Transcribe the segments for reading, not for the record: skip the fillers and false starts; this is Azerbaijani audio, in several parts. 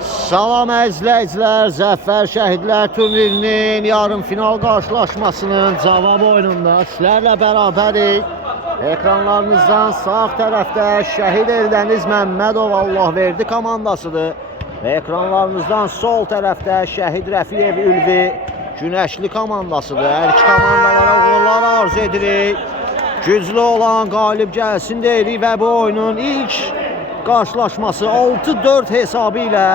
Salam əzizləyicilər, Zəfər Şəhidlər turnirinin yarım final qarşılaşmasının cavab oyununda sizlərlə bərabərik. Ekranlarınızdan sağ tərəfdə Şəhid Eldəniz Məmmədov Allahverdi komandasıdır. Və ekranlarınızdan sol tərəfdə Şəhid Rəfiyev Ülvi Günəşli komandasıdır. Hər iki komandalara uğurlar arzu edirik. Güclü olan qalib gəlsin deyirik və bu oyunun ilk qarşılaşması 6-4 hesabı ilə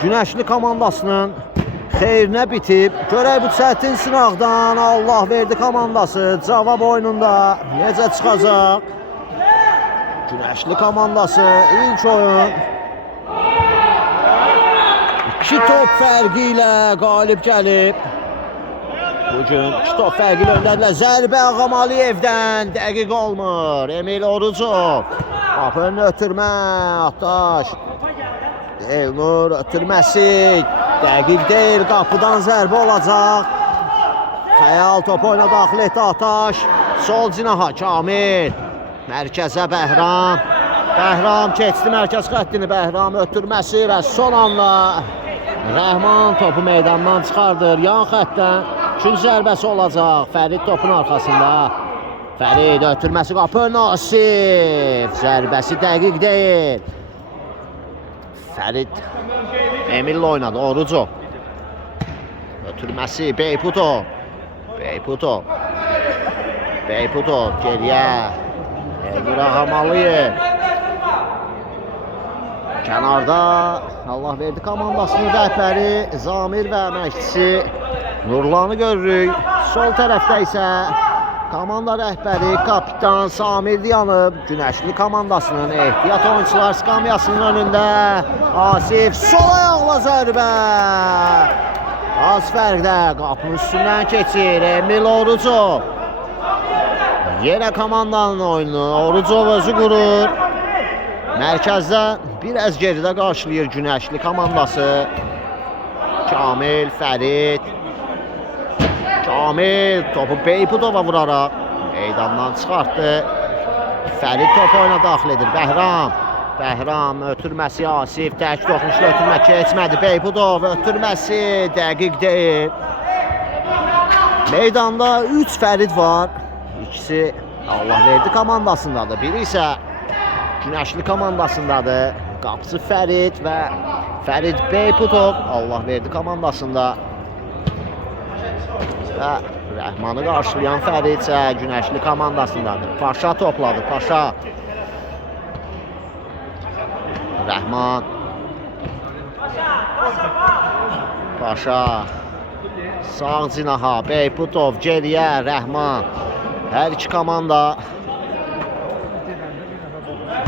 Günəşli komandasının xeyrinə bitib. Görək bu çətin sınaqdan Allahverdi komandası cavab oyununda necə çıxacaq? Günəşli komandası ilk oyun 2 top fərqi ilə qalib gəlib. Bugün 2 top fərqi ilə öndədirlər. Zərbə Ağam Aliyevdən dəqiq olmur. Emil Orucov. Qapının ötürmə, Ataş. Elnur ötürməsi dəqiq deyil. Qapıdan zərbə olacaq. Xəyal top oyuna daxil etdi Ataş. Sol cinaha Kamil. Mərkəzə Bəhram. Bəhram keçdi mərkəz xəttini. Bəhram ötürməsi və son anla Rəhman topu meydandan çıxardır. Yan xəttdən 2-ci zərbəsi olacaq. Fərid topun arxasında. Fərid ötürməsi qapı Nasif. Zərbəsi dəqiq deyil. Fərid Emil'lə oynadı. Orucov. Ötürməsi Beyputov. Beyputov. Beyputov geriyə. Elnur Ağamalıyev. Kənarda Allahverdi komandasının rəhbəri Zamir və əməkçisi Nurlanı görürük. Sol tərəfdə isə komanda rəhbəri kapitan Samir yanıb. Günəşli komandasının ehtiyat oyuncular skamyasının önündə. Asif sol ayaqla zərbə. Az fərqdə qapının üstündən keçir. Emil Orucov. Yenə komandanın oyunu. Orucov özü qurur. Mərkəzdə biraz geridə qarşılayır Günəşli komandası. Kamil, Fərid. Kamil topu Beyputova vuraraq meydandan çıxartdı. Fərid topu oyuna daxil edir. Bəhram. Bəhram ötürməsi Asif. Tək toxunuşlu ötürmə keçmədi. Beyputov ötürməsi dəqiq deyil. Meydanda 3 Fərid var. İkisi Allahverdi komandasındadır. Biri isə Günəşli komandasındadır. Qapıcı Fərid və Fərid Beyputov Allahverdi komandasında. Və Rəhmanı qarşılayan Fərid isə Günəşli komandasındadır. Paşa topladı. Paşa. Rəhman. Paşa. Sağ cinaha Beyputov geriyə Rəhman. Hər iki komanda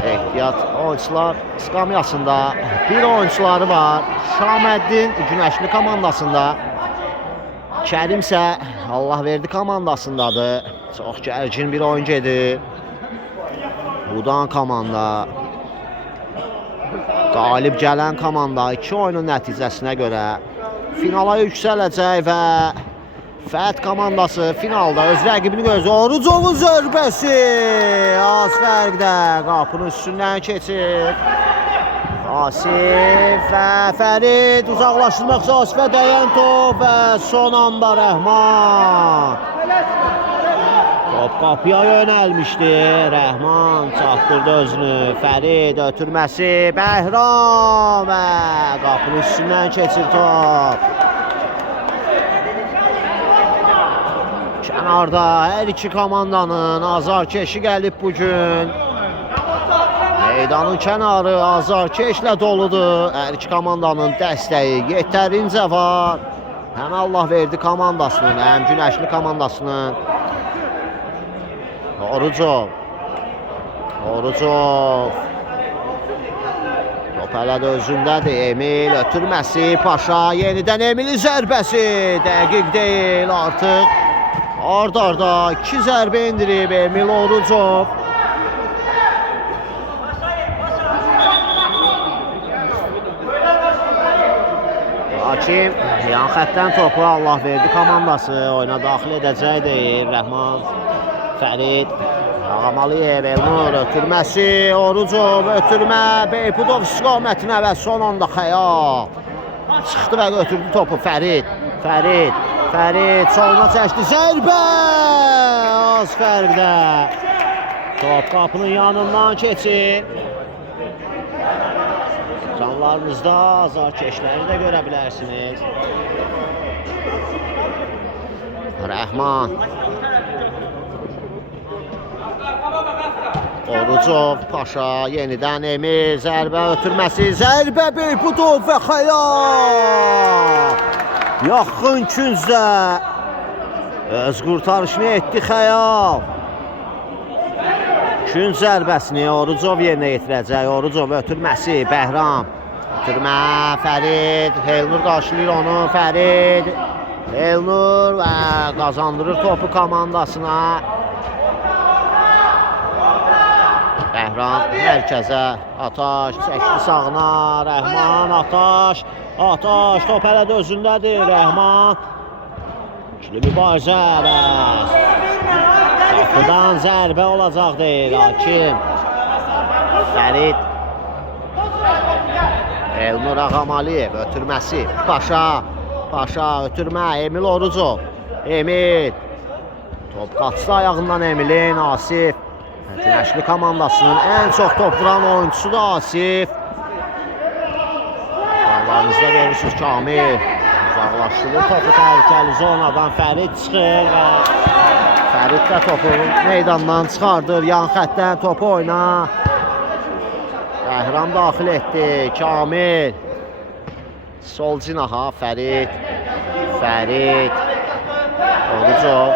ehtiyat oyuncular skamyasında bir oyuncuları var. Şaməddin Günəşli komandasında. Kərim isə Allahverdi komandasındadır. Çox gərgin bir oyun gedir. Budan komanda. Qalib gələn komanda 2 oyunun nəticəsinə görə finala yüksələcək və Fət komandası finalda öz rəqibini gözləyir. Orucovun zərbəsi az fərqdə qapının üstündən keçir. Asif və Fərid uzaqlaşdırmaq üçün Asifə dəyən top və son anda Rəhman. Top qapıya yönəlmişdi. Rəhman çatdırdı özünü. Fərid ötürməsi Bəhram və qapının üstündən keçir top. Kənarda hər iki komandanın azarkeşi gəlib bugün. Meydanın kənarı azarkeşlə doludur. Hər iki komandanın dəstəyi yetərincə var. Həm Allahverdi komandasının, həm Günəşli komandasının. Orucov. Orucov. Top hələ də özündədir. Emil ötürməsi Paşa. Yenidən Emil'in zərbəsi. Dəqiq deyil artıq. Arda 2 zərbə indirib Emil Orucov. Hakim yan xəttdən topu Allahverdi komandası oyuna daxil edəcək deyir. Rəhman, Fərid Ağamaliyev, Elnur ötürməsi, Orucov ötürmə, Beypudov istiqamətinə və son anda Xəyal. Çıxdı və götürdü topu Fərid. Fərid soluna çəkdi, zərbə! Az fərqdə. Top qapının yanından keçir. Canlarınızda azarkeşləri də görə bilərsiniz. Rəhman. Orucov, Paşa, yenidən Emir, zərbə ötürməsi, zərbə Beypudov və Xəyal. Yaxın küncdə öz qurtarışını etdi Xəyal. Künc zərbəsini Orucov yerinə yetirəcək. Orucov ötürməsi, Bəhram. Ötürmə, Fərid, Elnur qarşılayır onu, Fərid. Elnur və qazandırır topu komandasına. Bəhram mərkəzə, Ataş çəkdi sağına, Rəhman, Ataş, top hələ də özündədir, Rəhman. İkili mübarizə və qapıdan zərbə olacaq deyil, hakim. Fərid. Elnur Ağamaliyev ötürməsi, Paşa ötürmə, Emil Orucov, Emil. Top qaçdı ayağından Emilin, Asif. Güneşli komandasının en çok top vuran oyuncusu da Asif. Allah'ınızda görürsünüz Kamil. Uzaqlaşdırır topu təhlükəli zonadan, Fərid çıxır və Fərid də topu meydandan çıxardır. Yan xətdən topu oyna. Bəhram daxil etdi, Kamil. Sol cinaha Fərid. Orucov.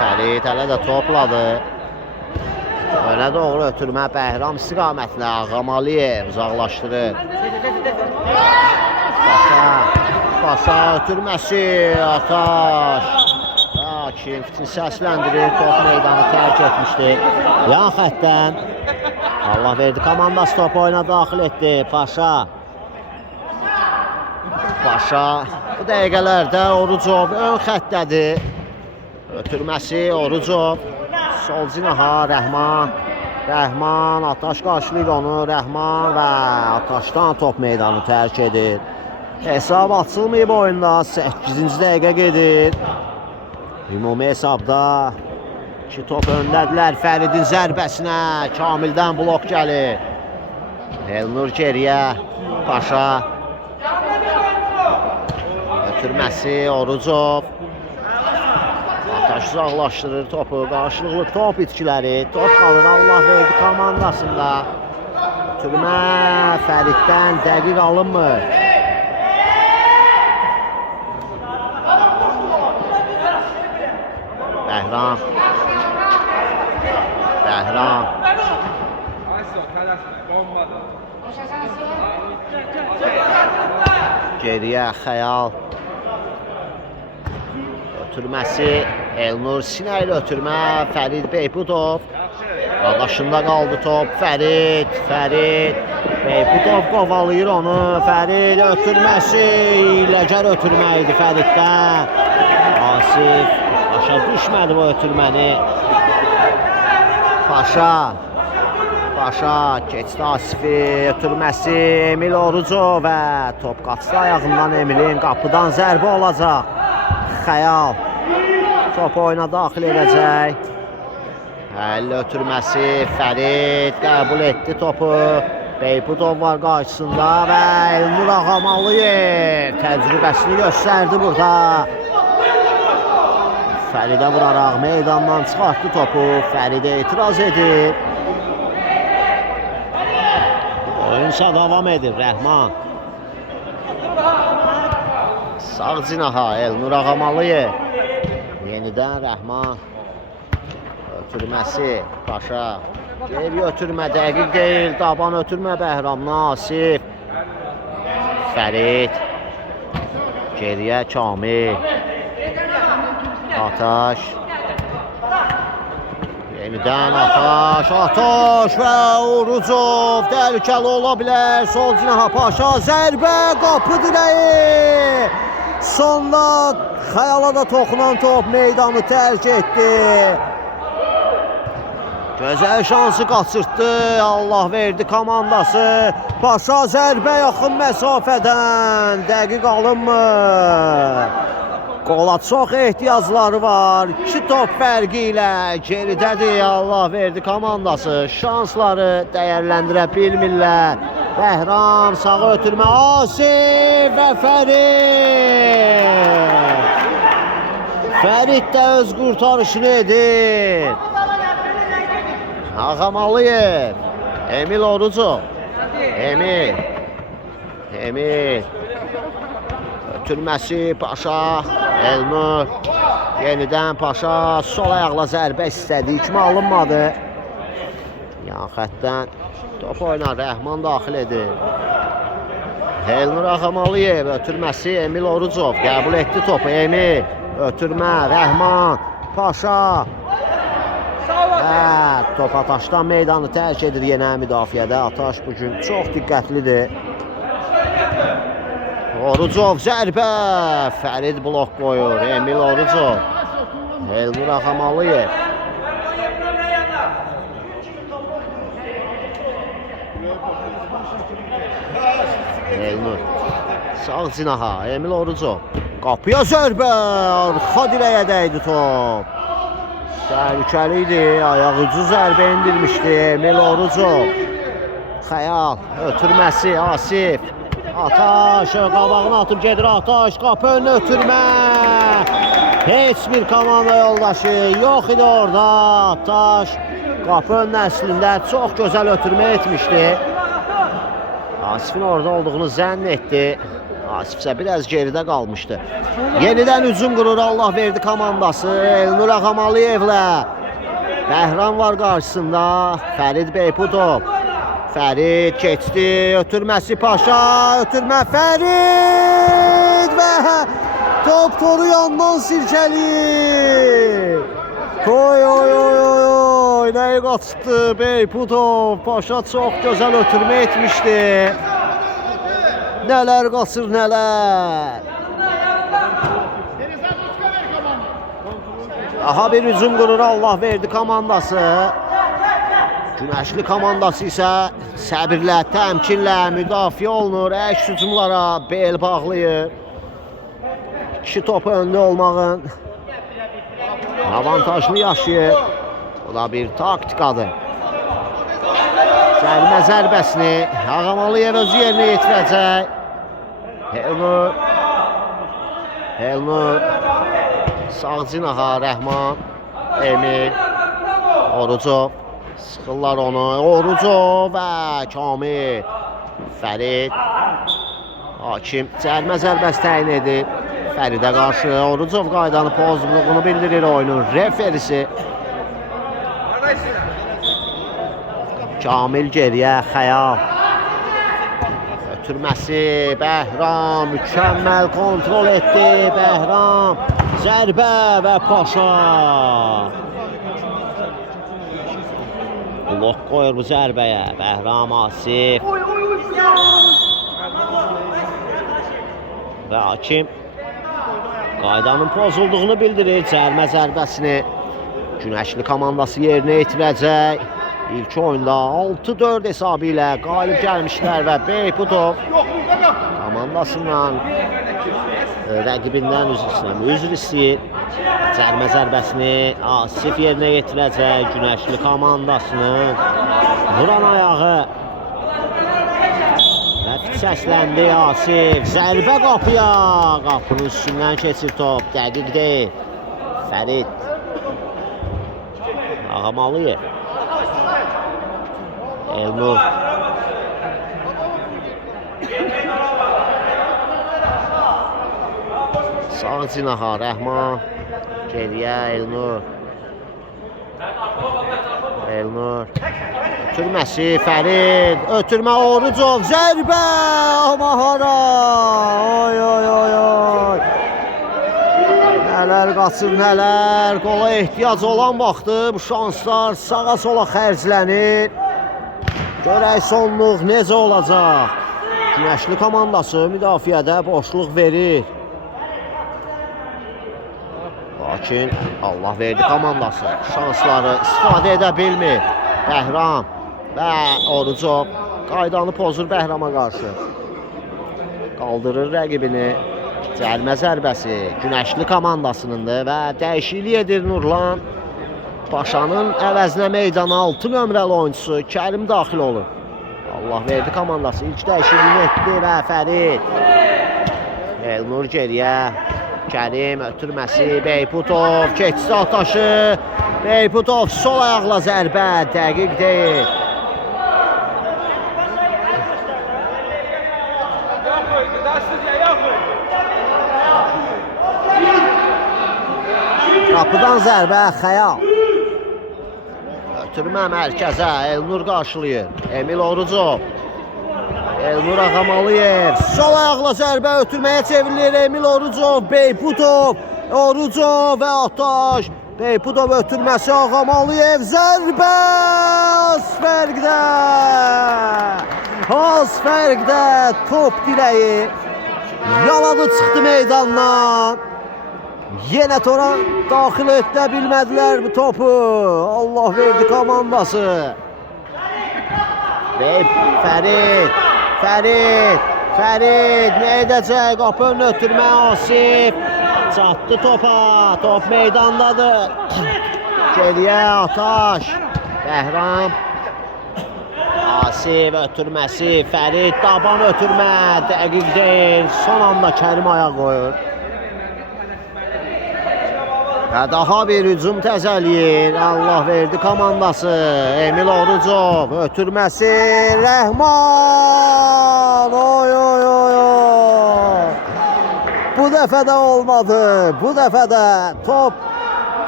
Fərid hələ də topladı. Önə doğru ötürmə Bəhram istiqamətinə, Ağamaliyev uzaqlaşdırır. Paşa ötürməsi, Ataş. Hakim fitin səsləndirir, top meydanı tərk etmişdi. Yan xətdən Allah verdi, komandası topu oyuna daxil etdi. Paşa bu dəqiqələrdə Orucov ön xətdədir. Ötürməsi Orucov. Sol cinaha Rəhman, Ataş qarşılayır onu, Rəhman və Ataşdan top meydanı tərk edir. Hesab açılmayıb oyunda, 8-ci dəqiqə gedir. Ümumi hesabda 2 top öndədirlər. Fəridin zərbəsinə Kamildən blok gəlir. Elnur geriyə, Paşa. Ötürməsi Orucov. Ataş uzaqlaşdırır topu, qarşılıqlı top itkiləri. Top qalır Allah verdi komandasında. Ötürmə Fəriddən dəqiq alınmır. Bəhram. Geriyə Xəyal. Ötürməsi Elnur sinə ilə ötürmə, Fərid Beypudov. Adaşında qaldı top, Fərid. Beypudov qovalayır onu, Fərid ötürməsi. İləcər ötürmə idi Fəriddən. Asif başa düşmədi bu ötürməni. Paşa keçdi Asifi, ötürməsi Emil Orucov və top qaçdı ayağından Emilin, qapıdan zərbə olacaq. Xəyal topu oyuna daxil edəcək. Əlli ötürməsi Fərid qəbul etdi topu. Beypudov var qarşısında və Elnur Ağamaliyev təcrübəsini göstərdi burada. Fəridə vuraraq meydandan çıxartdı topu. Fəridə etiraz edir. Oyunsa davam edir. Rəhman. Sağ cinaha Elnur Ağamaliyev. Yenidən Rəhman. Ötürməsi Paşa. Geri ötürmə dəqiq deyil. Daban ötürmə Bəhram, Nasif. Fərid. Geriyə Kamil. Ataş. Yenidən Ataş və Orucov təhlükəli ola bilər. Sol cinaha Paşa, zərbə, qapı dirəyi. Sonda Xəyala da toxunan top meydanı tərk etdi. Gözəl şansı qaçırtdı. Allah verdi komandası. Paşa zərbə yaxın məsafədən. Dəqiq alınmır. Qola çox ehtiyacları var. 2 top fərqi ilə geridədir. Allah verdi komandası. Şansları dəyərləndirə bilmirlər. Bəhram sağa ötürmə. Asif və Fərid. Fərid də öz qurtarışını edir. Ağamalıyev. Emil Orucov. Emil. Ötürməsi Paşa. Elnur. Yenidən Paşa. Sol ayaqla zərbə istədi. Hükmə alınmadı. Yan xətdən top oynar. Rəhman daxil edir. Elnur Ağamalıyev. Ötürməsi Emil Orucov. Qəbul etdi topu. Emil. Ötürmə. Rəhman. Paşa. Top Ataşdan meydanı tərk edir yenə müdafiədə. Ataş bugün çox diqqətlidir. Orucov zərbə. Fərid blok qoyur. Emil Orucov. Elnur Ağamalıyev. Elnur. Sağ cinaha. Emil Orucov. Qapıya zərbə. Arxa dirəyə dəydi top. Təhlükəli idi. Ayaq ucu zərbə indirmişdi. Emil Orucov. Xəyal. Ötürməsi. Asif. Ataş. Qabağına atıb gedir Ataş. Qapı önünə ötürmə. Heç bir komanda yoldaşı yox idi orada. Ataş. Qapı önünə əslində çox gözəl ötürmə etmişdi. Asifin orada olduğunu zənn etdi. Asif isə biraz geridə qalmışdı. Yenidən hücum qurur Allah verdi komandası. Elnur Ağamalıyevlə Bəhram var qarşısında. Fərid Beypudov. Fərid keçdi. Ötürməsi Paşa. Ötürmə Fərid və top toru yandan silkəliyir. Oy. Nəyi qaçdı Beypudov. Paşa çox gözəl ötürmə etmişdi. Nələr qaçır, nələr. Aha bir hücum qurur Allah verdi komandası. Günəşli komandası isə səbirlə, təmkinlə müdafiə olunur. Əks hücumlara bel bağlayır. 2 top öndə olmağın avantajını yaşayır. O da bir taktikadır. Cərimə zərbəsini Ağamalıyev özü yerinə yetirəcək. Elnur. Sağ cinaha Rəhman. Emil. Orucov. Sıxırlar onu. Orucov və Kamil. Fərid. Hakim cərimə zərbəsi təyin edib. Fəridə qarşı Orucov qaydanı pozduğunu bildirir oyunun referisi. Kamil geriyə, Xəyal. Ötürməsi Bəhram, mükəmməl kontrol etdi Bəhram. Zərbə və Paşa. Blok qoyur bu zərbəyə. Bəhram Asif. Və hakim qaydanın pozulduğunu bildirir. Cərimə zərbəsini Günəşli komandası yerinə yetirəcək. İlk oyunda 6-4 hesabı ilə qalib gəlmişlər və Beypudov komandasından rəqibindən üzr istəyir. Cərimə zərbəsini Asif yerinə yetirəcək. Günəşli komandasının vuran ayağı və səsləndi Asif. Zərbə qapıya. Qapının üstündən keçir top. Dəqiq deyil. Fərid. Ağamalıyev. Elnur. Sağ cinaha Rəhman. Geriyə Elnur. Ötürməsi Fərid. Ötürmə Orucov. Zərbə. Amma hara. Oy. Nələr qaçır, nələr. Qola ehtiyac olan vaxtı bu şanslar sağa sola xərclənir. Görək sonluq necə olacaq? Günəşli komandası müdafiədə boşluq verir. Lakin Allah verdi komandası şansları istifadə edə bilmir. Bəhram və Orucov qaydanı pozur Bəhrama qarşı. Qaldırır rəqibini. Cəlmə zərbəsi Günəşli komandasınındır və dəyişiklik edir Nurlan. Paşanın əvəzinə meydana 6 nömrəli oyuncusu Kərim daxil olur. Allah verdi komandası ilk dəyişikliyini etdi və Fərid. Elnur geriyə. Kərim ötürməsi Beyputov. Keçdi ataşı. Beyputov sol ayaqla zərbə. Dəqiq deyil. Qapıdan zərbə Xəyal. Ötürmə mərkəzə Elnur qarşılayır. Emil Orucov. Elnur Ağamalıyev. Sol ayaqla zərbə ötürməyə çevrilir Emil Orucov. Beyputov. Orucov və Ataş. Beyputov ötürməsi Ağamalıyev. Zərbə az fərqdə. Az fərqdə top dirəyi. Yaladı çıxdı meydandan. Yenə tora daxil edə bilmədilər bu topu. Allah verdi komandası. Fərid nə edəcək? Qapı önünə ötürmə Asif. Çatdı topa. Top meydandadır. Geriyə Ataş. Bəhram. Asif ötürməsi. Fərid daban ötürmə. Dəqiq deyil. Son anda Kərim ayaq qoyur. Və daha bir hücum təzəliyir. Allah verdi komandası. Emil Orucov ötürməsi Rəhman. Oy. Bu dəfə də olmadı. Bu dəfə də top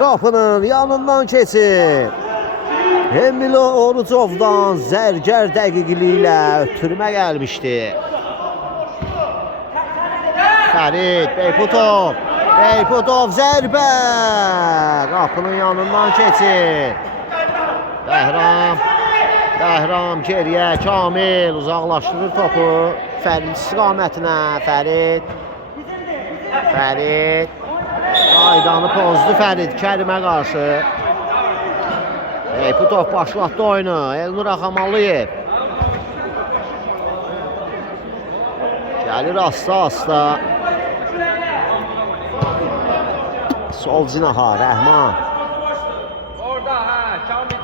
qapının yanından keçir. Emil Orucovdan zərgər dəqiqliyi ilə ötürmə gəlmişdi. Fərid Beyputov. Beyputov zərbə. Qapının yanından keçir. Bəhram geriyə. Kamil uzaqlaşdırır topu. Fərid istiqamətinə. Fərid. Qaydanı pozdu Fərid Kərimə qarşı. Beyputov başlatdı oyunu. Elnur Ağamalıyev. Gəlir asta. Sol cinaha Rəhman. Orada Kamil.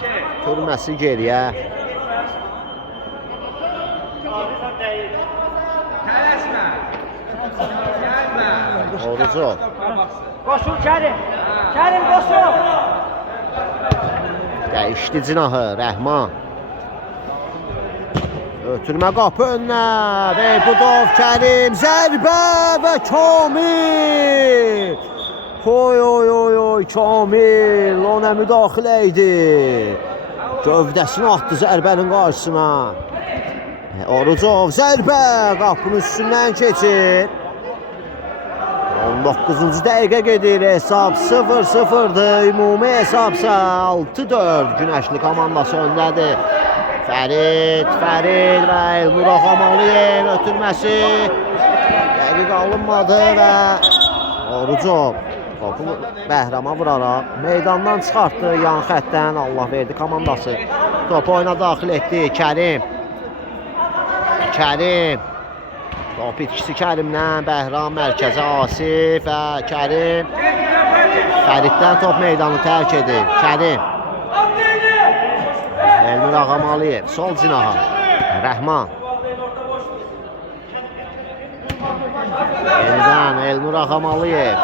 Türməsi geriyə. Tələsmə. Gəlmə. Orucov. Qoşul Kərim. Kərim qoşul. Dəyişdi cinahı Rəhman. Ötürmə qapı önünə. Beyputov Kərim zərbə və Kamil. Oy Kamil ona müdaxilə idi. Gövdəsini atdı zərbənin qarşısına. Orucov zərbə qapının üstündən keçir. 19-cu dəqiqə gedir. Hesab 0-0'dır. Ümumi hesabsa 6-4. Günəşli komandası öndədir. Fərid və Elnur Ağamalıyev ötürməsi. Dəqiq alınmadı və Orucov topu Bəhrama vuraraq meydandan çıxartdı yan xəttdən. Allah verdi komandası. Topu oyuna daxil etdi Kərim. Top itkisi Kərimdən. Bəhram mərkəzə Asif və Kərim. Fəriddən top meydanı tərk edir. Kərim. Elnur Ağamalıyev sol cinaha. Rəhman. Yenidən Elnur Ağamalıyev.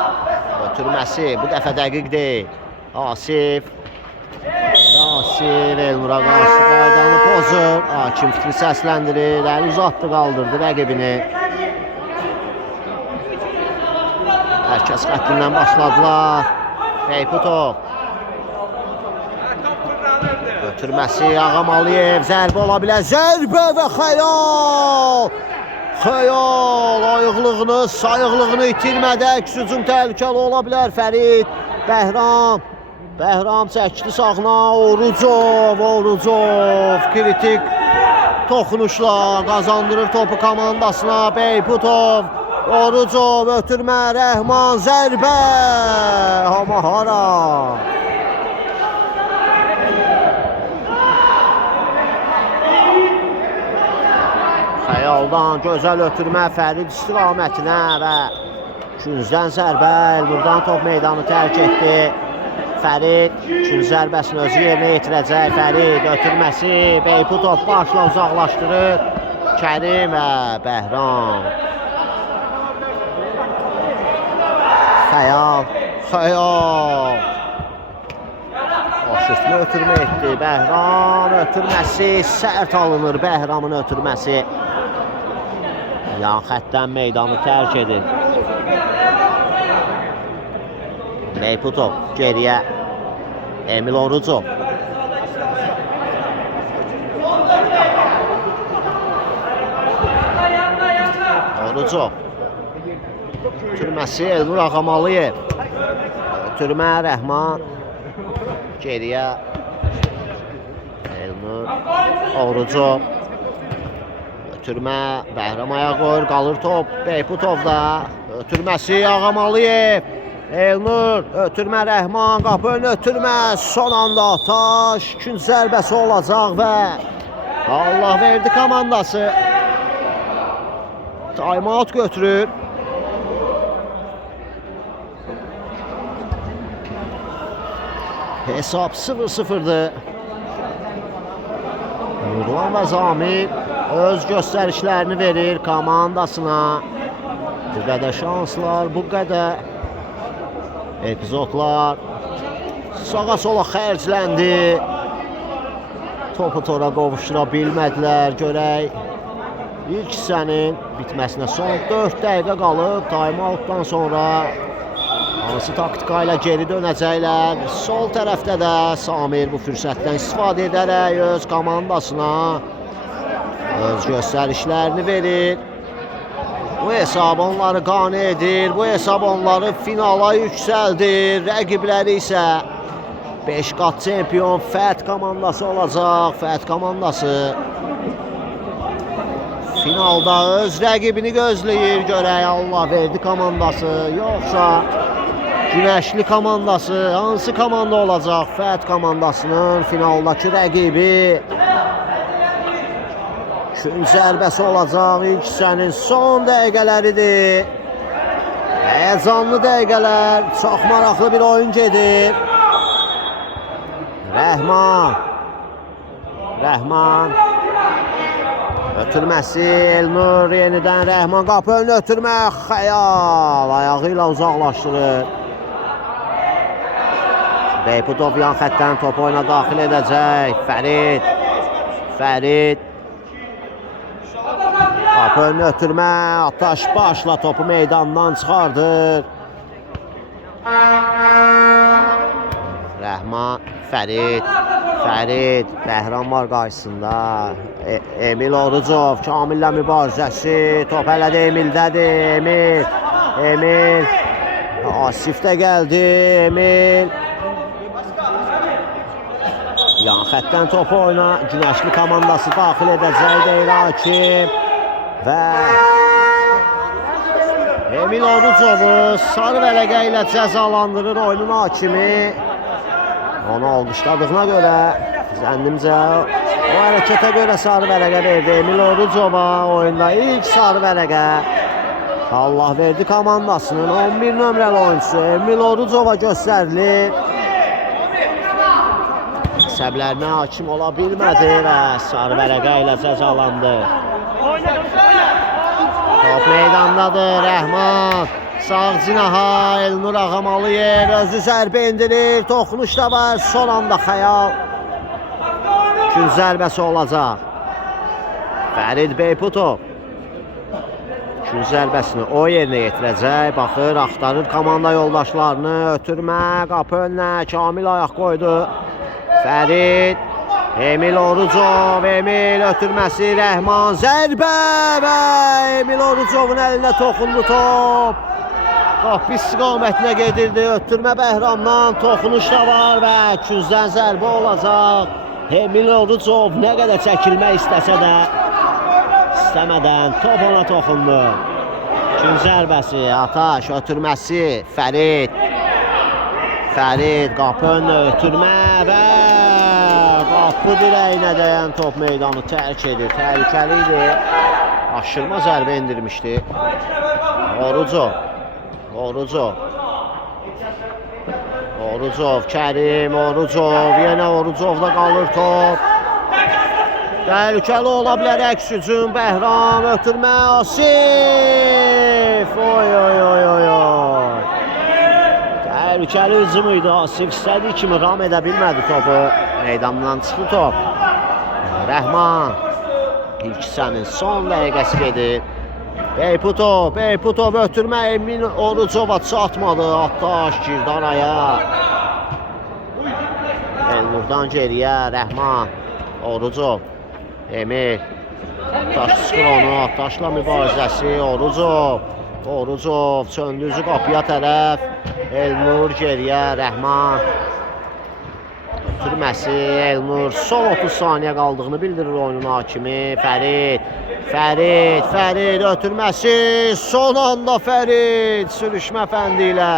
Ötürməsi bu dəfə dəqiq deyil. Asif Elnur'a qarşı qaydanı pozur. Hakim fikri səsləndirir. Əli uzatdı, qaldırdı rəqibini. Mərkəz xəttindən başladılar. Beyputov. Ötürməsi Ağamalıyev. Zərbə ola bilər. Zərbə və Xəyal. Ayıqlığını, sayıqlığını itirmədə hücum təhlükəli ola bilər. Fərid, Bəhram çəkdi sağına. Orucov kritik toxunuşla qazandırır topu komandasına. Beyputov Orucov ötürmə, Rəhman zərbə. Amma hara? Xəyaldan gözəl ötürmə Fərid istiqamətinə və küncdən zərbə. Elnurdan top meydanı tərk etdi. Fərid künc zərbəsini özü yerinə yetirəcək. Fərid ötürməsi Beyputov başla uzaqlaşdırır. Kərim və Bəhram. Xəyal. Aşırtma ötürmə etdi. Bəhram ötürməsi sərt alınır. Bəhramın ötürməsi. Yan xəttdən meydanı tərk edir. Beyputov geriyə. Emil Orucov. Orucov. Ötürməsi Elnur Ağamalıyev. Ötürmə Rəhman. Geriyə. Elnur Orucov. Ötürmə Bəhram ayaq qoyur, qalır top Beyputovda. Ötürməsi Ağamalıyev. Elnur ötürmə Rəhman, qapı önü ötürmə. Son anda Ataş künc zərbəsi olacaq və Allah verdi komandası. Time-out götürür. Hesab 0-0'dır. Nurlan və Zamir öz göstərişlərini verir komandasına. Bu qədər şanslar, bu qədər epizodlar sağa sola xərcləndi. Topu tora qovuşdura bilmədilər. Görək ilk hissənin bitməsinə son 4 dəqiqə qalıb. Time-outdan sonra hansı taktika ilə geri dönəcəklər. Sol tərəfdə də Samir bu fürsətdən istifadə edərək öz komandasına öz göstərişlərini verir. Bu hesab onları qane edir. Bu hesab onları finala yüksəldir. Rəqibləri isə 5 qat çempion Fət komandası olacaq. Fət komandası finalda öz rəqibini gözləyir. Görək Allah verdi komandası yoxsa Günəşli komandası hansı komanda olacaq? Fət komandasının finaldakı rəqibi. Künc zərbəsi olacaq. İlk hissənin son dəqiqələridir. Həyəcanlı dəqiqələr. Çox maraqlı bir oyun gedir. Rəhman. Ötürməsi Elnur yenidən Rəhman qapı önü ötürmə. Xəyal ayağı ilə uzaqlaşdırır. Beyputov yan xəttdən top oyuna daxil edəcək. Fərid. Qapı önü ötürmə. Ataş başla topu meydandan çıxardır. Rəhman, Fərid. Bəhram var qarşısında. Emil Orucov, Kamillə mübarizəsi. Top hələ də Emildədir. Emil. Asif də gəldi. Emil. Yan xəttdən topu oyuna Günəşli komandası daxil edəcək deyir hakim. Və Emil Orucovu sarı vərəqə ilə cəzalandırır oyunun hakimi. Onu alqışladığına görə zənnimcə o hərəkətə görə sarı vərəqə verdi. Emil Orucova oyunda ilk sarı vərəqə. Allah verdi komandasının 11 nömrəli oyuncusu Emil Orucova göstərilir. Səblərinə hakim ola bilmədi və sarı vərəqə ilə cəzalandı. Top meydandadır. Rəhman sağ cinaha Elnur Ağamalıyev özü zərbə indirir. Toxunuş da var. Son anda Xəyal künc zərbəsi olacaq. Fərid Beyputov künc zərbəsini o yerinə yetirəcək. Baxır, axtarır komanda yoldaşlarını. Ötürmə qapı önünə. Kamil ayaq qoydu. Fərid. Emil Orucov, Emil ötürməsi, Rəhman zərbə və Emil Orucovun əlində toxundu top. Qapı istiqamətinə gedirdi, ötürmə Bəhramdan, toxunuş da var və küncdən zərbə olacaq. Emil Orucov nə qədər çəkilmək istəsə də istəmədən top ona toxundu. Gün zərbəsi, Ataş ötürməsi, Fərid qapı önünə ötürmə və qapı dirəyinə dəyən top meydanı tərk edir. Təhlükəli idi. Aşırma zərbə indirmişdi. Orucov, Kərim, yenə Orucovda qalır top. Təhlükəli ola bilər əks hücum. Bəhram ötürmə, Asif. Oy. Təhlükəli hücum idi. Asif istədiyi kimi ram edə bilmədi topu. Meydandan çıxdı top. Rəhman ilk hissənin son dəqiqəsi gedir. Beyputov ötürmə, Emin Orucova çatmadı. Ataş girdi araya. Elnurdan geriyə Rəhman, Orucov, Emil. Ataş çıxır onu, Ataşla mübarizəsi. Orucov çöndüzü qapıya tərəf. Elnur geriyə, Rəhman. Ötürməsi, Elnur son 30 saniyə qaldığını bildirir oyunun hakimi. Fərid ötürməsi, son anda Fərid sürüşmə fəndi ilə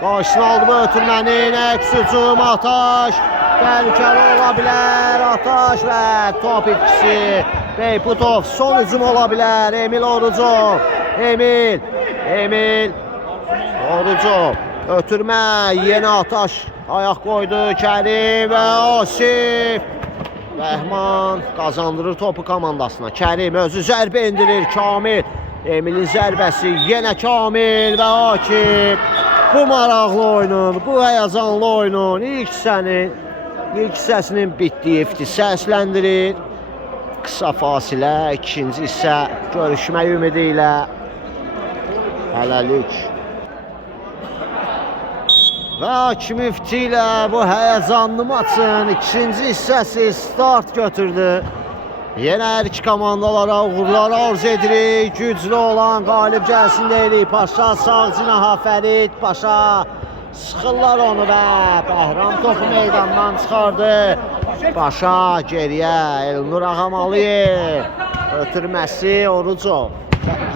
qarşısını aldı bu ötürmənin. Əks hücum, Ataş təhlükəli ola bilər. Ataş və top itkisi. Beyputov, son hücum ola bilər. Emil Orucov, Orucov ötürmə, yenə Ataş ayaq qoydu. Kərim və Asif. Rəhman qazandırır topu komandasına. Kərim özü zərbə indirir. Kamil, Emilin zərbəsi, yenə Kamil və Akif. Bu maraqlı oyunun, bu həyəcanlı oyunun ilk hissəsinin bitdiyi səsləndirir. Qısa fasilə, ikinci hissə görüşmək ümidi ilə. Hələlik. Və hakim ifti ilə bu həyəcanlı maçın ikinci hissəsi start götürdü. Yenə hər iki komandalara uğurlar arz edirik. Güclü olan qalib gəlsin deyirik. Paşa sağ cinaha, Fərid Paşa sıxırlar onu və Bəhram topu meydandan çıxardı. Paşa geriyə, Elnur Ağamalıyev ötürməsi, Orucov.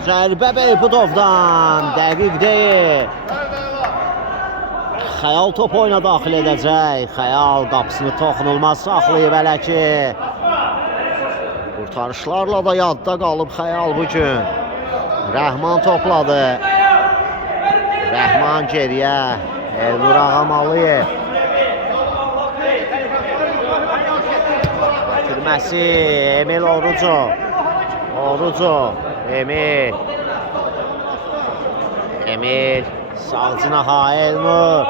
Zərbə Beyputovdan, dəqiq deyil. Xəyal top oyuna daxil edəcək. Xəyal qapısını toxunulmaz saxlayıb hələ ki. Qurtarışlarla da yadda qalıb Xəyal bugün. Rəhman topladı. Rəhman geriyə. Elnur Ağamalıyev. Ötürməsi, Emil Orucov. Emil. Sağ cinaha, Elnur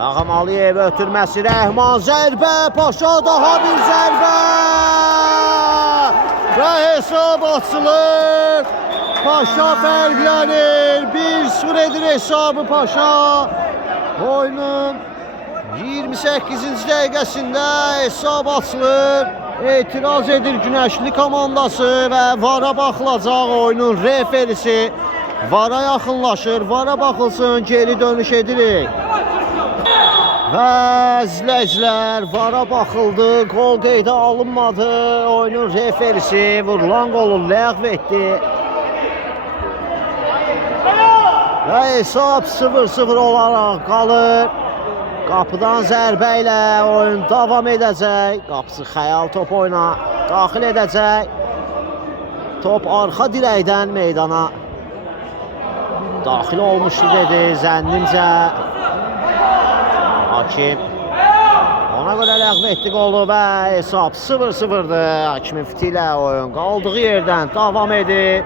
Ağamalıyev ötürməsi, Rəhman zərbə, Paşa daha bir zərbə və hesab açılır. Paşa fərqlənir, 1-0 edir hesabı Paşa. Oyunun 28-ci dəqiqəsində hesab açılır. Etiraz edir Günəşli komandası və VAR-a baxılacaq. Oyunun referisi VAR-a yaxınlaşır. VAR-a baxılsın, geri dönüş edirik. Və izləyicilər, VAR-a baxıldı, qol qeydə alınmadı. Oyunun referisi vurulan qolu ləğv etdi. Və hesab 0-0 olaraq qalır. Qapıdan zərbə ilə oyun davam edəcək. Qapısı Xəyal top oyuna daxil edəcək. Top arxa dirəkdən meydana daxil olmuşdu dedi zənnimcə hakim. Ona görə ləğv etdi qolu və hesab 0-0'dır. Hakimin fiti ilə oyun qaldığı yerdən davam edir.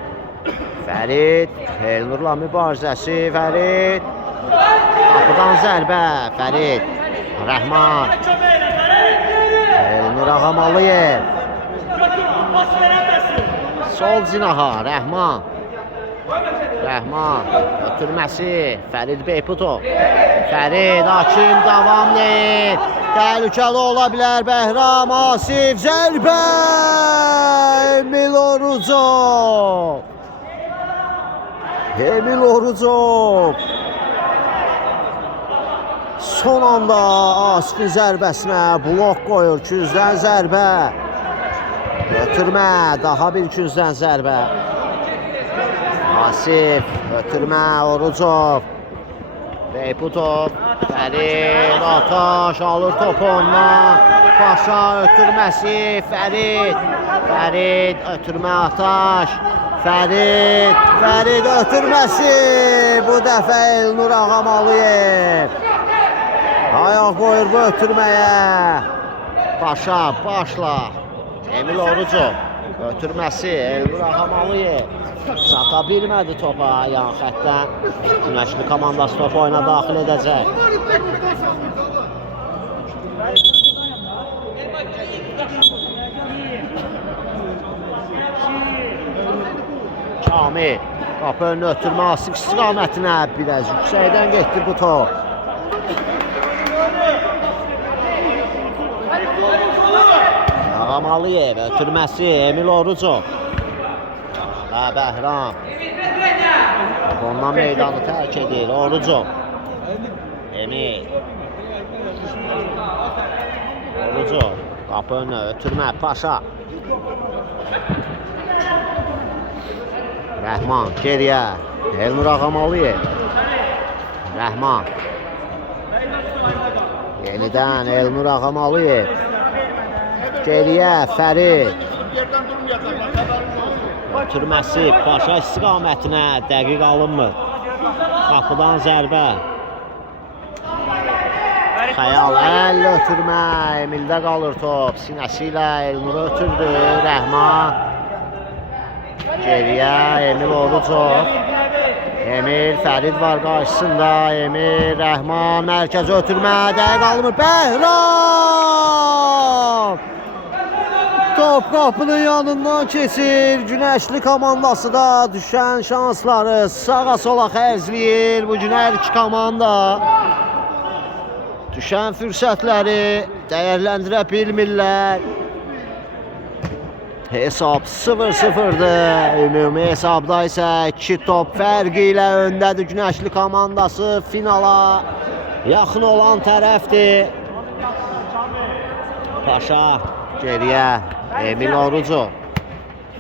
Fərid, Elnurla mübarizəsi, Fərid. Qapıdan zərbə, Fərid, Rəhman. Elnur Ağamalıyev. Sol cinaha, Rəhman. Ötürməsi, Fərid Beyputov. Fərid, hakim davam edir. Təhlükəli ola bilər Bəhram, Asif, zərbə! Emil Orucov. Son anda Asifin zərbəsinə blok qoyur, küzdən zərbə. Götürmə, daha bir küzdən zərbə. Asif, ötürmə, Orucov. Beyputov, Fərid, Ataş alır topu ondan. Paşa ötürməsi, Fərid. Fərid, ötürmə Ataş. Fərid ötürməsi. Bu dəfə Elnur Ağamalıyev. Ayaq qoyur bu ötürməyə. Paşa, başla. Emil Orucov. Ötürməsi, Elnur Ağamalıyev. Çata bilmədi topa yan xəttdən. Günəşli komandası topu oyuna daxil edəcək. Kamil, qapı önünü ötürmə Asif istiqamətinə biraz yüksəkdən getdi bu top. Ağamalıyev ötürməsi, Emil Orucov. Bəhram. Ondan meydanı tərk edir. Orucov. Emil. Orucov. Qapı önü ötürmə Paşa. Rəhman geriyə. Elnur Ağamalıyev. Rəhman. Yenidən Elnur Ağamalıyev. Geriyə Fərid. Ötürməsi Paşa istiqamətinə dəqiq alınmır. Qapıdan zərbə. Xəyal əl ötürmə. Emildə qalır top. Sinəsi ilə Elnur ötürdü. Rəhman. Geriyə Emil Orucov. Emil, Fərid var qarşısında. Emil, Rəhman, mərkəz ötürmə. Dəqiq alınmır. Bəhram! Top qapının yanından keçir. Günəşli komandası da düşən şansları sağa sola xərcləyir. Bu gün hər iki komanda düşən fürsətləri dəyərləndirə bilmirlər. Hesab 0-0'dır. Ümumi hesabda isə 2 top fərqi ilə öndədir Günəşli komandası. Finala yaxın olan tərəfdir. Paşa geriyə. Emil Orucov.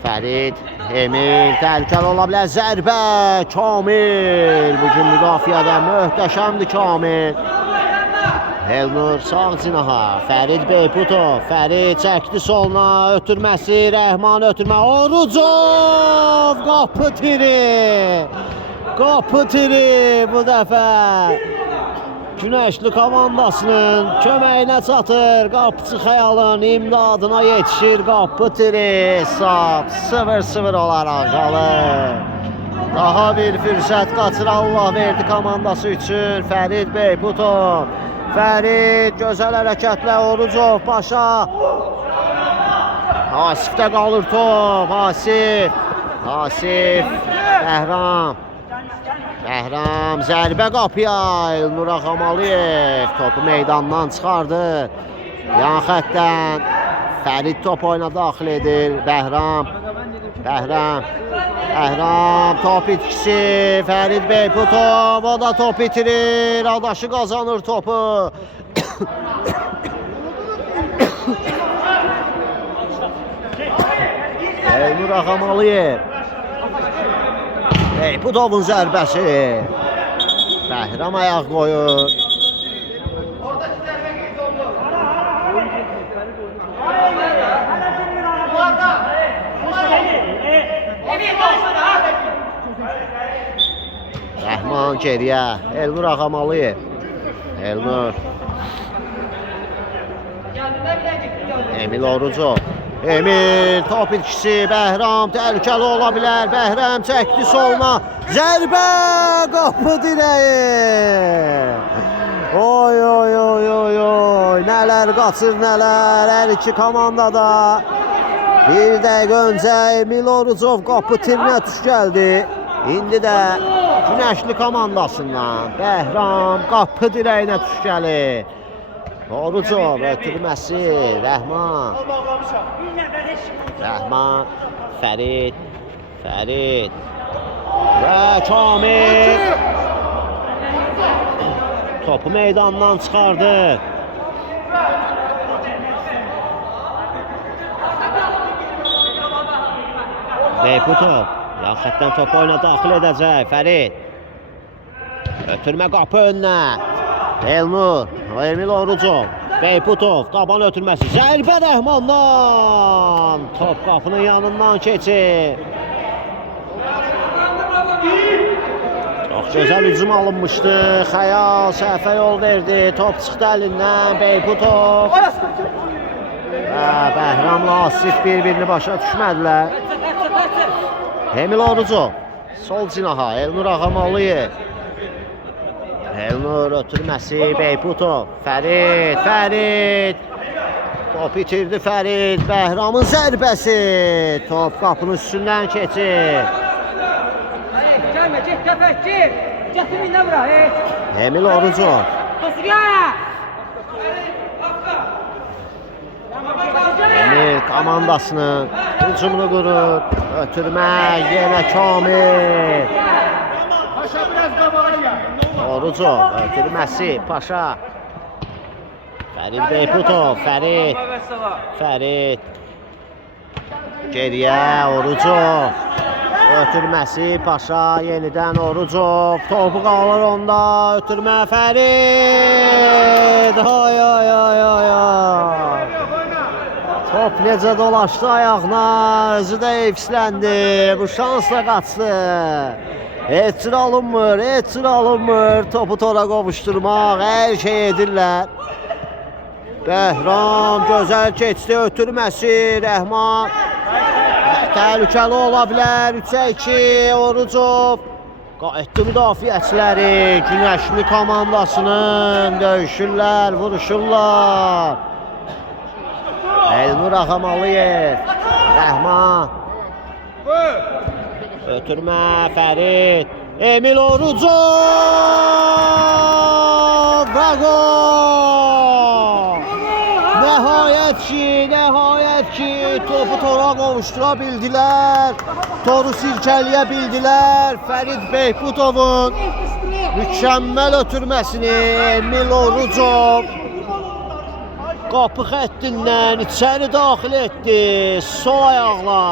Fərid, Emil, təhlükəli ola bilər. Zərbə, Kamil. Bugün müdafiədə möhtəşəmdir Kamil. Elnur sağ cinaha. Fərid Beyputov. Fərid çəkdi soluna. Ötürməsi, Rəhman ötürmə. Orucov, qapı tiri. Qapı tiri bu dəfə. Günəşli komandasının köməyinə çatır. Qapıçı Xəyalın imdadına yetişir. Qapı tiri. Hesab 0-0 olaraq qalır. Daha bir fürsət qaçır Allah verdi komandası üçün. Fərid Beyputov. Fərid gözəl hərəkətlə Orucov Paşa. Asifdə qalır top. Asif. Bəhram. Bəhram zərbə qapıya. Elnur Ağamalıyev topu meydandan çıxardı. Yan xəttdən Fərid top oyuna daxil edir. Bəhram top itkisi. Fərid Beyputov o da top itirir. Adaşı qazanır topu. Elnur Ağamalıyev. Beyputovun zərbəsi. Bəhram ayaq qoyur. Rəhman geriyə. Elnur Ağamalıyev. Elnur. Emil Orucov. Emil top itkisi. Bəhram təhlükəli ola bilər. Bəhram çəkdi soluna. Zərbə qapı dirəyi. Oy. Nələr qaçır nələr. Hər iki komandada. Bir dəqiqə öncə Emil Orucov qapı tirinə tuş gəldi. İndi də Günəşli komandasından Bəhram qapı dirəyinə tuş gəlir. Orucov ötürməsi. Rəhman. Fərid. Və Kamil. Topu meydandan çıxardı. Beyputov. Yan xəttdən topu oyuna daxil edəcək Fərid. Ötürmə qapı önünə. Elnur, Emil Orucov, Beyputov, taban ötürməsi. Zərbə Rəhmandan. Top qapının yanından keçir. Çox gözəl hücum alınmışdı. Xəyal səhvə yol verdi. Top çıxdı əlindən. Beyputov. Bəhramla Asif bir-birini başa düşmədilər. Emil Orucov. Sol cinaha. Elnur Ağamalıyev. Elnur ötürməsi. Beyputov. Fərid. Top itirdi Fərid. Bəhramın zərbəsi. Top qapının üstündən keçir. Gelme, get tefekkir. Getir minə bura, Emil Orucov. Emil komandasının hücumunu qurur. Ötürmə yenə Kamil. Orucov ötürməsi Paşa. Fərid Beyputov. Fərid. Geriyə Orucov. Ötürməsi Paşa, yenidən Orucov, topu qalır onda, ötürmə Fərid. Top necə dolaşdı ayağına, özü də efsləndi, bu şansla qaçdı. Heç alınmır, topu tora qovuşturmaq, hər şey edirlər. Bəhram gözəl keçdi, ötürməsi Rəhman. Təhlükəli ola bilər. 3-2 Orucov. Qayıtdı müdafiəçiləri. Günəşli komandasının döyüşürlər, vuruşurlar. Elnur Ağamalıyev. Rəhman. Ötürmə Fərid. Emil Orucov. Və gol! Nəhayət ki, topu tora qovuşdura bildilər. Toru sirkəliyə bildilər. Fərid Beyputovun mükəmməl ötürməsini Emil Orucov qapı xəttindən içəri daxil etdi. Sol ayaqla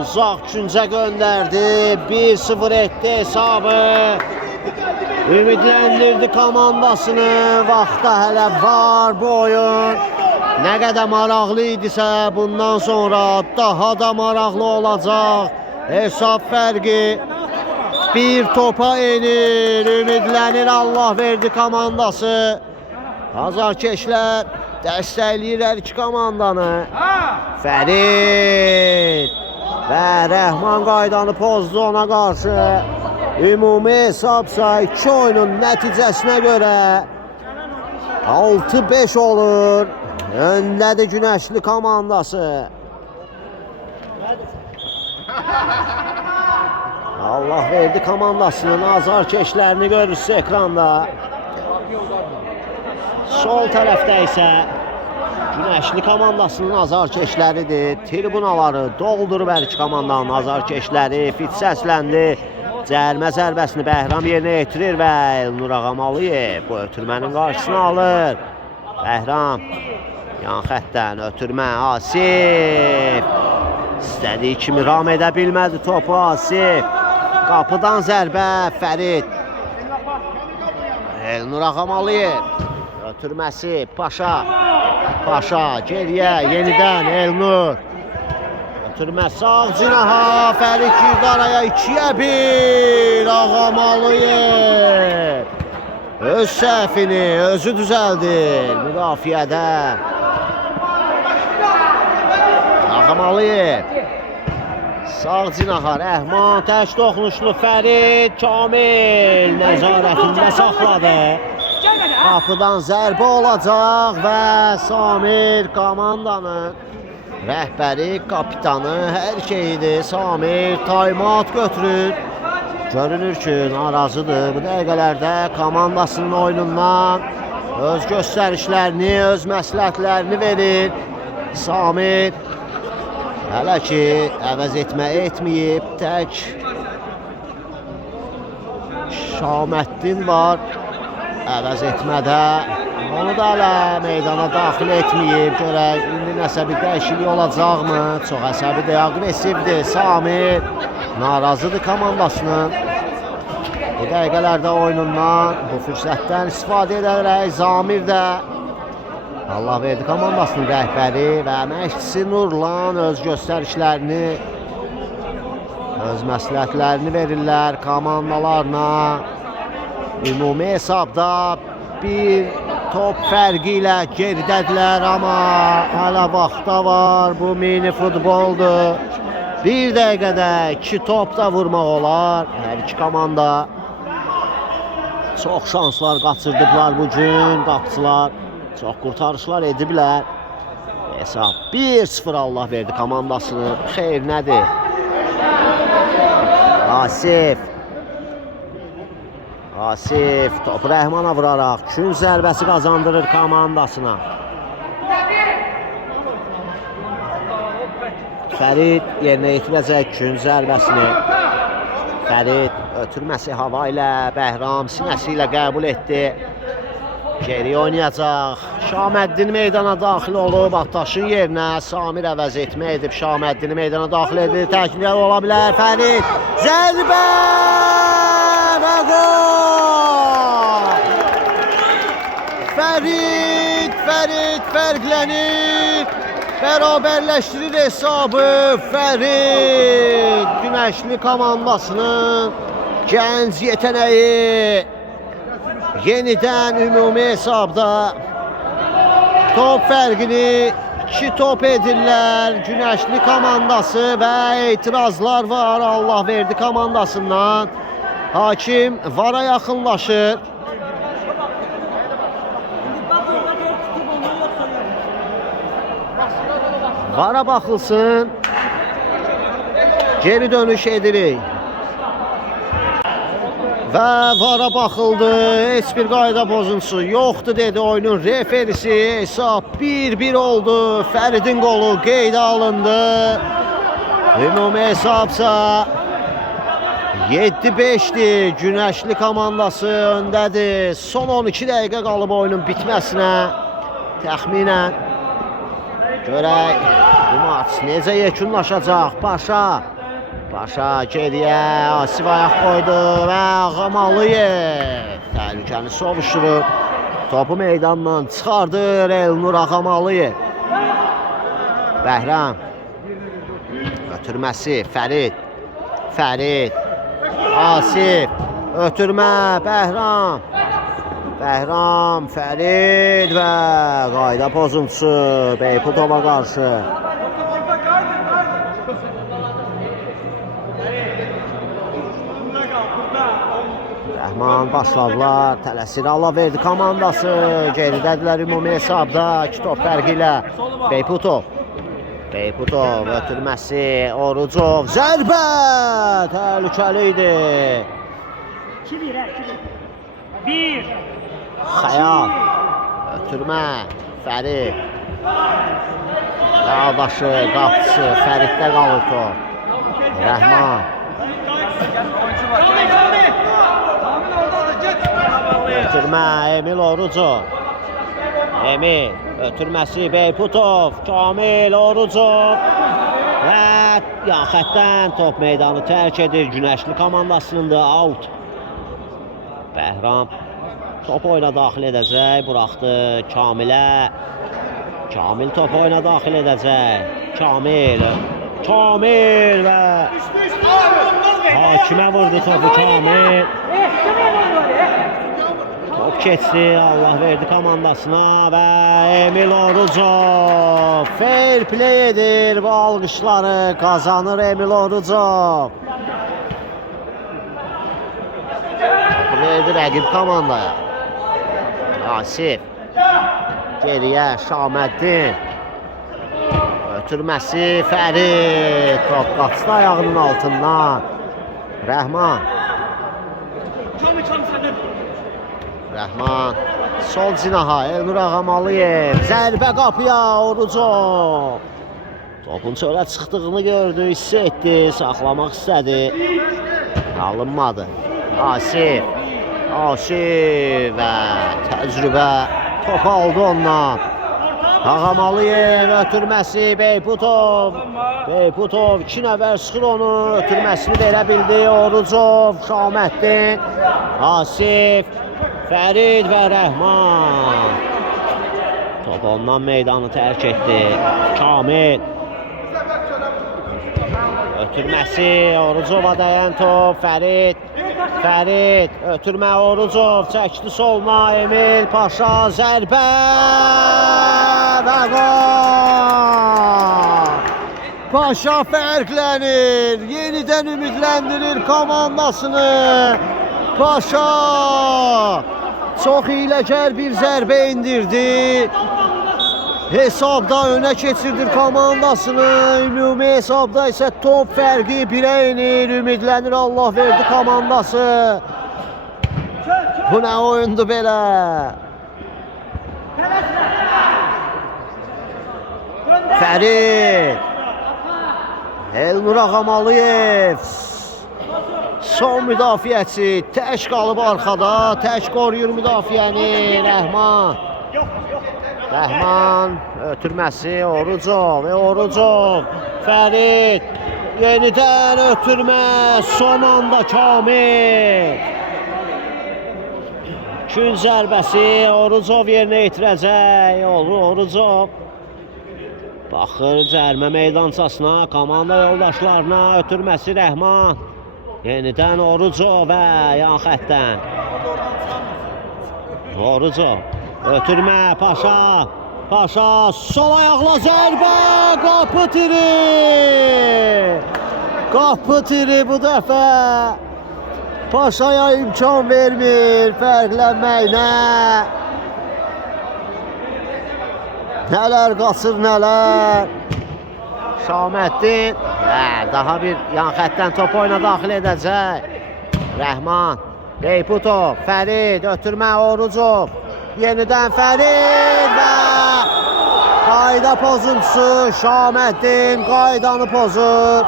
uzaq küncə göndərdi. 1-0 etdi hesabı. Ümidləndirdi komandasını. Vaxtda hələ var bu oyun. Nə qədər maraqlı idisə, bundan sonra daha da maraqlı olacaq. Hesab fərqi bir topa enir. Ümidlənir Allah verdi komandası. Azarkeşlər dəstəkləyirlər iki komandanı. Fərid və Rəhman qaydanı pozdu ona qarşı. Ümumi hesabsa 2 oyunun nəticəsinə görə 6-5 olur. Öndədir Günəşli komandası. Allah verdi komandasının azarkeşlərini görürsünüz ekranda. Sol tərəfdə isə Günəşli komandasının azarkeşləridir. Tribunaları doldurub hər iki komandanın azarkeşləri. Fit səsləndi. Cərimə zərbəsini Bəhram yerinə yetirir və Elnur Ağamalıyev bu ötürmənin qarşısını alır. Bəhram yan xəttdən ötürmə Asif. İstədiyi kimi ram edə bilmədi topu Asif. Qapıdan zərbə Fərid. Elnur Ağamalıyev. Ötürməsi Paşa. Paşa geriyə yenidən Elnur. Ötürmə sağ cinaha. Fərid girdi araya 2-1. Ağamalıyev. Öz səhvini özü düzəldir müdafiədə. Ağamalıyev. Sağ cinaha Rəhman tək toxunuşlu Fərid. Kamil nəzarətində saxladı. Qapıdan zərbə olacaq və Samir komandanın rəhbəri, kapitanı, hər şeyidir. Samir taymat götürür. Görünür ki, narazıdır. Bu dəqiqələrdə komandasının oyunundan öz göstərişlərini, öz məsləhətlərini verir. Samir hələ ki, əvəz etməyib. Tək Şaməddin var əvəz etmədə. Onu da hələ meydana daxil etməyib. Görək, indi nəsə bir dəyişiklik olacaqmı? Çox əsəbidir, aqressivdir Samir. narazıdır komandasının. Bu dəqiqələrdə oyunundan, bu fürsətdən istifadə edərək Zamir də Allah verdi komandasının rəhbəri və məşqçisi Nurlan öz göstərişlərini, öz məsləhətlərini verirlər komandalarına. Ümumi hesabda bir top fərqi ilə geridədirlər, amma hələ vaxtda var. Bu mini futboldur. Bir dəqiqədə 2 top da vurmaq olar. Hər iki komanda çox şanslar qaçırdıblar bugün qapıçılar. Çox qurtarışlar ediblər. Hesab 1-0 Allah verdi komandasını. Xeyr nədir? Asif topu Rəhmana vuraraq gün zərbəsi qazandırır komandasına. Fərid yerinə yetirəcək gün zərbəsini. Fərid ötürməsi hava ilə Bəhram sinəsi ilə qəbul etdi. Geri oynayacaq. Şaməddin meydana daxil olub. Ataşın yerinə Samir əvəz etmə edib. Şaməddini meydana daxil edib. Təkrar ola bilər. Fərid zərbə və gol! Fərid fərqlənir. Bərabərləşdirir hesabı. Fərid Günəşli komandasının gənc yeteneği yenidən ümumi hesabda top fərqini 2 top edirlər Günəşli komandası və etirazlar var Allah verdi komandasından. Hakim VAR-a yaxınlaşır. VAR-a baxılsın. Geri dönüş edirik. Və VAR-a baxıldı. Heç bir qayda pozuntusu yoxdur dedi oyunun referisi. Hesab 1-1 oldu. Fəridin qolu qeydə alındı. Ümumi hesabsa 7-5'dir. Günəşli komandası öndədir. Son 12 dəqiqə qalıb oyunun bitməsinə. Təxminən görək bu maç necə yekunlaşacaq. Paşa geriyə Asif ayaq qoydu və Ağamalıyev təhlükəni sovuşdurur. Topu meydandan çıxardır Elnur Ağamalıyev. Bəhram ötürməsi Fərid Asif ötürmə Bəhram Fərid və qayda pozuntusu Beyputova qarşı. Rəhman başladılar. Tələsir Allah verdi komandası. Geridədirlər ümumi hesabda 2 top fərqi ilə. Beyputov ötürməsi Orucov. Zərbə təhlükəli idi. 1 Xəyal ötürmə Fərid. Dağdaşı qapısı Fəriddə qalır top. Rəhman ötürmə Emil Orucov. Emil ötürməsi Beyputov. Kamil Orucov və yaxətdən top meydanı tərk edir. Günəşli komandasında out. Bəhram top oyuna daxil edəcək. Buraxdı Kamilə. Kamil top oyuna daxil edəcək. Kamil və Hakimə vurdu topu Kamil. Top keçdi Allah verdi komandasına və Emil Orucov fair play edir bu alqışları kazanır Emil Orucov. Verdi rəqib komandaya. Asif geriyə Şaməddin ötürməsi Fərid. Top qaçdı ayağının altından. Rəhman sol cinaha Elnur Ağamalıyev. Zərbə qapıya Orucov. Topun çölə çıxdığını gördü, hiss etdi, saxlamaq istədi. Alınmadı. Asif və təcrübə top aldı ondan. Ağamalıyev ötürməsi Beyputov. Beyputov 2 nəfər sıxır onu. Ötürməsini verə bildi. Orucov, Şaməddin, Asif, Fərid və Rəhman. Top ondan meydanı tərk etdi. Kamil. Ötürməsi Orucova dayan top. Fərid. Fərid. Ötürmə Orucov. Çəkdi soluna. Emil Paşa. Zərbə. Və gol. Paşa fərqlənir. Yenidən ümidləndirir komandasını. Paşa çox hiyləgər bir zərbə indirdi. Hesabda önə keçirdir komandasını. Ümumi hesabda isə top fərqi 1-ə inir. Ümidlənir Allah verdi komandası. Bu nə oyundu belə? Fərid. Elnur Ağamalıyev. Son müdafiəçi. Tək qalıb arxada. Tək qoruyur müdafiəni. Rəhman. Rəhman ötürməsi Orucov. Orucov. Fərid. Yenidən ötürmə. Son anda Kamil. Kün zərbəsi Orucov yerinə yetirəcək. Orucov. Baxır cərmə meydançasına, komanda yoldaşlarına ötürməsi Rəhman. Yenidən Orucov və yan xəttdən. Orucov. Ötürmə Paşa. Paşa sol ayaqla zərbə. Qapı tiri. Qapı tiri bu dəfə. Paşaya imkan vermir fərqlənməyinə. Nələr qaçır, nələr. Şaməddin daha bir yan xəttdən top oyuna daxil edəcək. Rəhman, Beyputov, Fərid, ötürmə Orucov. Yenidən Fərid və qayda pozuntusu Şaməddin qaydanı pozur.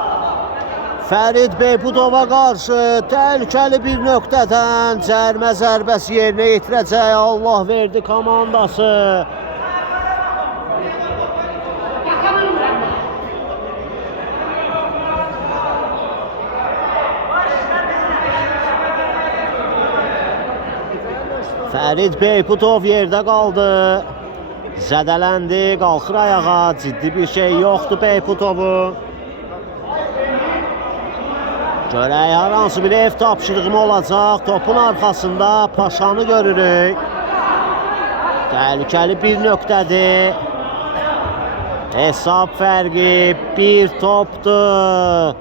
Fərid Beyputova qarşı təhlükəli bir nöqtədən cərmə zərbəsi yerinə yetirəcək. Allah verdi komandası. Fərid Beyputov yerdə qaldı. Zədələndi, qalxır ayağa. Ciddi bir şey yoxdur Beyputovun. Görək hər hansı bir ev tapşırığımı olacaq. Topun arxasında Paşanı görürük. Təhlükəli bir nöqtədir. Hesab fərqi bir topdur.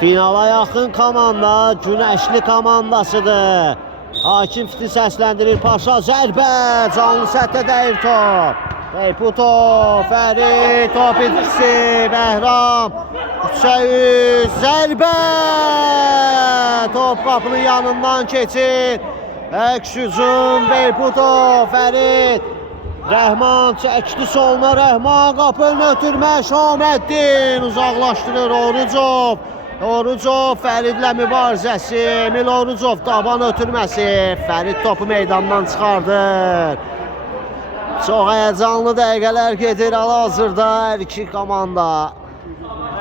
Finala yaxın komanda Günəşli komandasıdır. Hakim Fiti səsləndirir. Paşa zərbə. Canlı səthə dəyir top. Beyputov, Fərid, top itkisi, Bəhram. 3-3 zərbə. Top qapının yanından keçir. Əks hücum Beyputov, Fərid. Rəhman çəkdi soluna. Rəhman qapını ötürmə. Şaməddin uzaqlaşdırır Orucov. Orucov Fəridlə mübarizəsi. Emil Orucov daban ötürməsi. Fərid topu meydandan çıxardır. Çox həyəcanlı dəqiqələr gedir hal-hazırda hər iki komanda.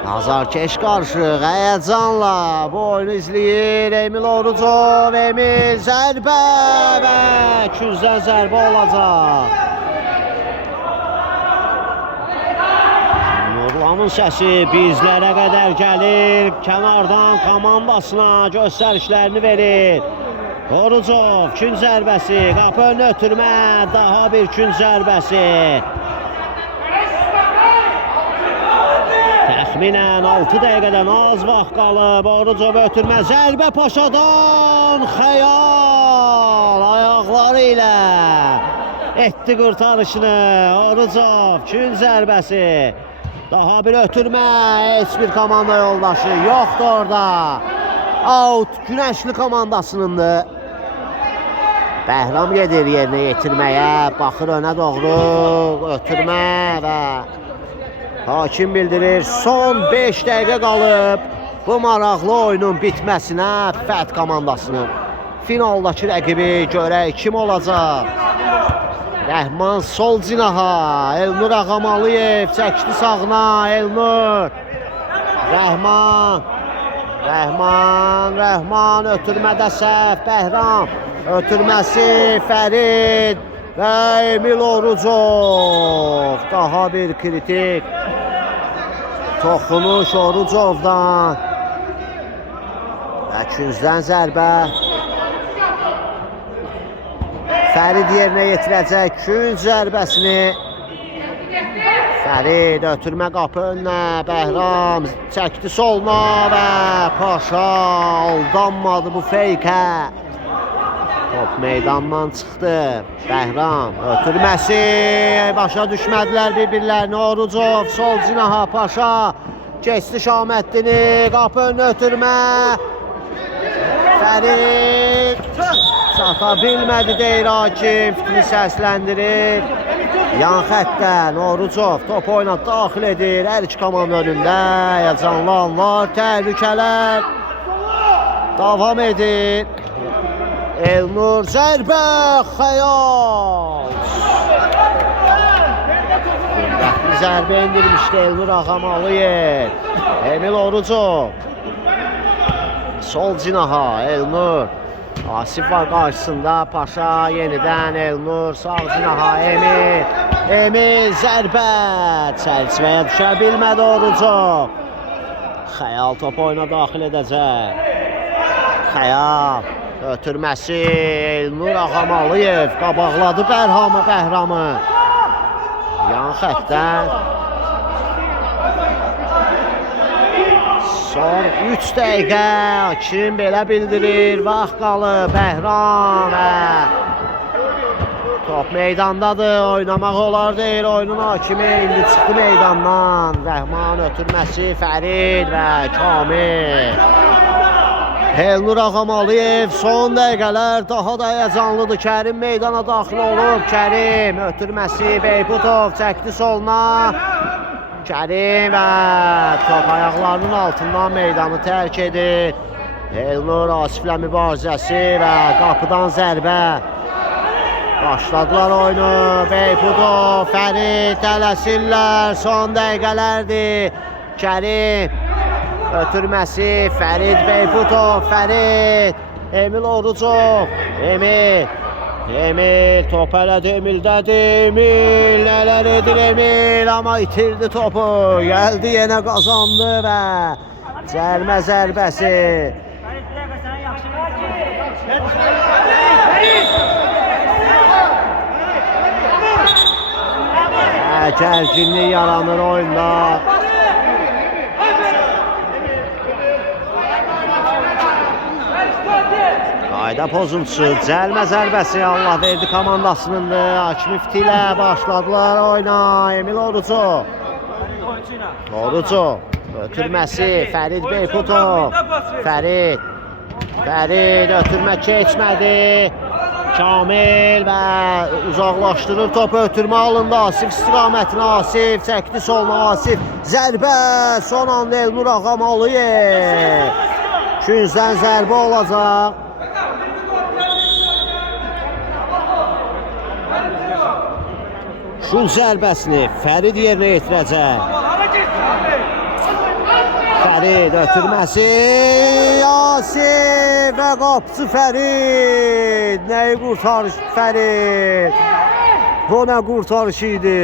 Nazarkeş qarışıq həyəcanla bu oyunu izləyir. Emil Orucov, Emil zərbə və küzdən zərbə olacaq. Nurlanın səsi bizlərə qədər gəlir. Kənardan komandasına göstərişlərini verir. Orucov, kün zərbəsi, qapı önünə ötürmə, daha bir kün zərbəsi. Təxminən 6 dəqiqədən az vaxt qalıb. Orucov ötürmə, zərbə Paşadan, xəyal ayaqları ilə etdi qurtarışını. Orucov, kün zərbəsi. Daha bir ötürmə, heç bir komanda yoldaşı yoxdur orada. Out, Günəşli komandasınındır. Bəhram gedir yerinə yetirməyə, baxır önə doğru, ötürmə və hakim bildirir. Son 5 dəqiqə qalıb bu maraqlı oyunun bitməsinə Fət komandasının. Finaldakı rəqibi görək kim olacaq? Rəhman sol cinaha. Elnur Ağamalıyev çəkdi sağına. Elnur. Rəhman. Rəhman ötürmədə səhv. Bəhram. Ötürməsi Fərid və Emil Orucov. Daha bir kritik toxunuş Orucovdan. Və küncdən zərbə. Fərid yerinə yetirəcək künc zərbəsini. Fərid ötürmə qapı önünə. Bəhram çəkdi soluna və Paşa aldanmadı bu feykə. Top meydandan çıxdı. Bəhram ötürməsi. Başa düşmədilər bir-birlərini. Orucov sol cinaha. Paşa keçdi Şahməddini. Qapı önünə ötürmə. Fərid çata bilmədi deyir hakim. Fitini səsləndirir. Yan xəttdən Orucov top oynat daxil edir. Hər iki komanda önündə həyəcanlı anlar, təhlükələr davam edir. Elnur zərbə xəyal. Qüvvətli zərbə indirmişdi Elnur Ağamalıyev. Emil Orucov sol cinaha. Elnur. Asif var qarşısında. Paşa yenidən Elnur. Sağ cinaha Emil. Emil zərbə. Çərçivəyə düşə bilmədi Orucov. Xəyal top oyuna daxil edəcək. Xəyal. Ötürməsi Elnur Ağamalıyev. Qabaqladı Bəhramı. Yan xəttdən. Son 3 dəqiqə. Kim belə bildirir. Vaxt qalıb. Bəhram. Top meydandadır. Oynamaq olar deyir. Oyunun hakimi indi çıxdı meydandan. Rəhman ötürməsi Fərid və Kamil. Elnur Ağamalıyev son dəqiqələr daha da həyəcanlıdır. Kərim meydana daxil olub. Kərim ötürməsi Beyputov çəkdi soluna. Kərim və top ayaqlarının altından meydanı tərk edir. Elnur Asiflə mübarizəsi və qapıdan zərbə. Başladılar oyunu. Beyputov, Fərid tələsirlər. Son dəqiqələrdir. Kərim ötürməsi Fərid Beyputov. Fərid. Emil Orucov. Emil top elədi Emildədir. Emil nələr edir Emil, amma itirdi topu. Gəldi yenə qazandı və cərmə zərbəsi. Gərginlik yaranır oyunda. Qayda pozuntusu, cəlmə zərbəsi Allah verdi komandasınındır. Hakimi Fiti ilə başladılar oyuna. Emil Orucov. Ötürməsi Fərid Beyputov. Fərid ötürmə keçmədi. Kamil və uzaqlaşdırır topu. Ötürmə alındı Asif istiqamətinə. Asif çəkdi soluna. Asif zərbə. Son anda Elnur Ağamalıyev. Küncdən zərbə olacaq. Şul zərbəsini Fərid yerinə yetirəcək. Fərid ötürməsi Asif və qapıcı Fərid. Nəyi qurtarış Fərid? Bu nə qurtarış idi?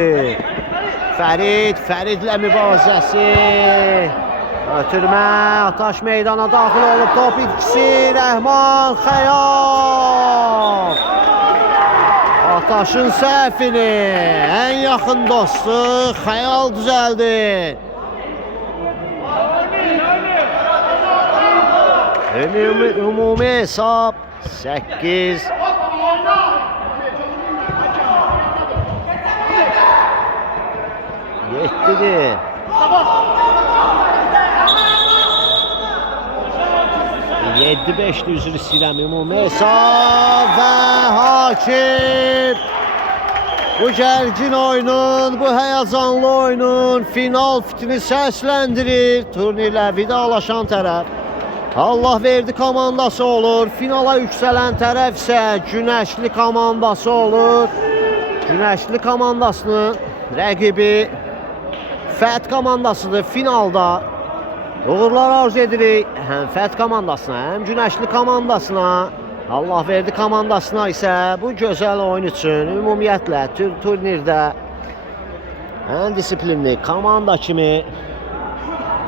Fəridlə mübarizəsi. Ötürmə, Ataş meydana daxil olub. Top itkisi Rəhman xəyal. Ataşın səhvini ən yaxın dostu xəyal düzəldi. Ümumi hesab 8. Yetdidir. Yedi 5'li üzr istəyirəm ümumi hesab və hakim bu gərgin oyunun, bu həyəcanlı oyunun final fitini səsləndirir. Turnirlə vidalaşan tərəf Allah verdi komandası olur. Finala yüksələn tərəf isə Günəşli komandası olur. Günəşli komandasının rəqibi Fət komandasıdır finalda. Uğurlar arzu edirik həm Fət komandasına, həm Günəşli komandasına. Allahverdi komandasına isə bu gözəl oyun üçün ümumiyyətlə turnirdə ən disiplinli komanda kimi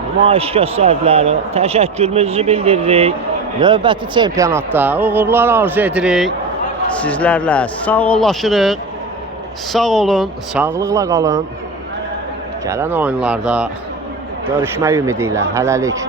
nümayiş göstərdilər. Təşəkkürümüzü bildiririk. Növbəti çempionatda uğurlar arzu edirik. Sizlərlə sağollaşırıq. Sağ olun, sağlıqla qalın. Gələn oyunlarda görüşmək ümidi ilə hələlik.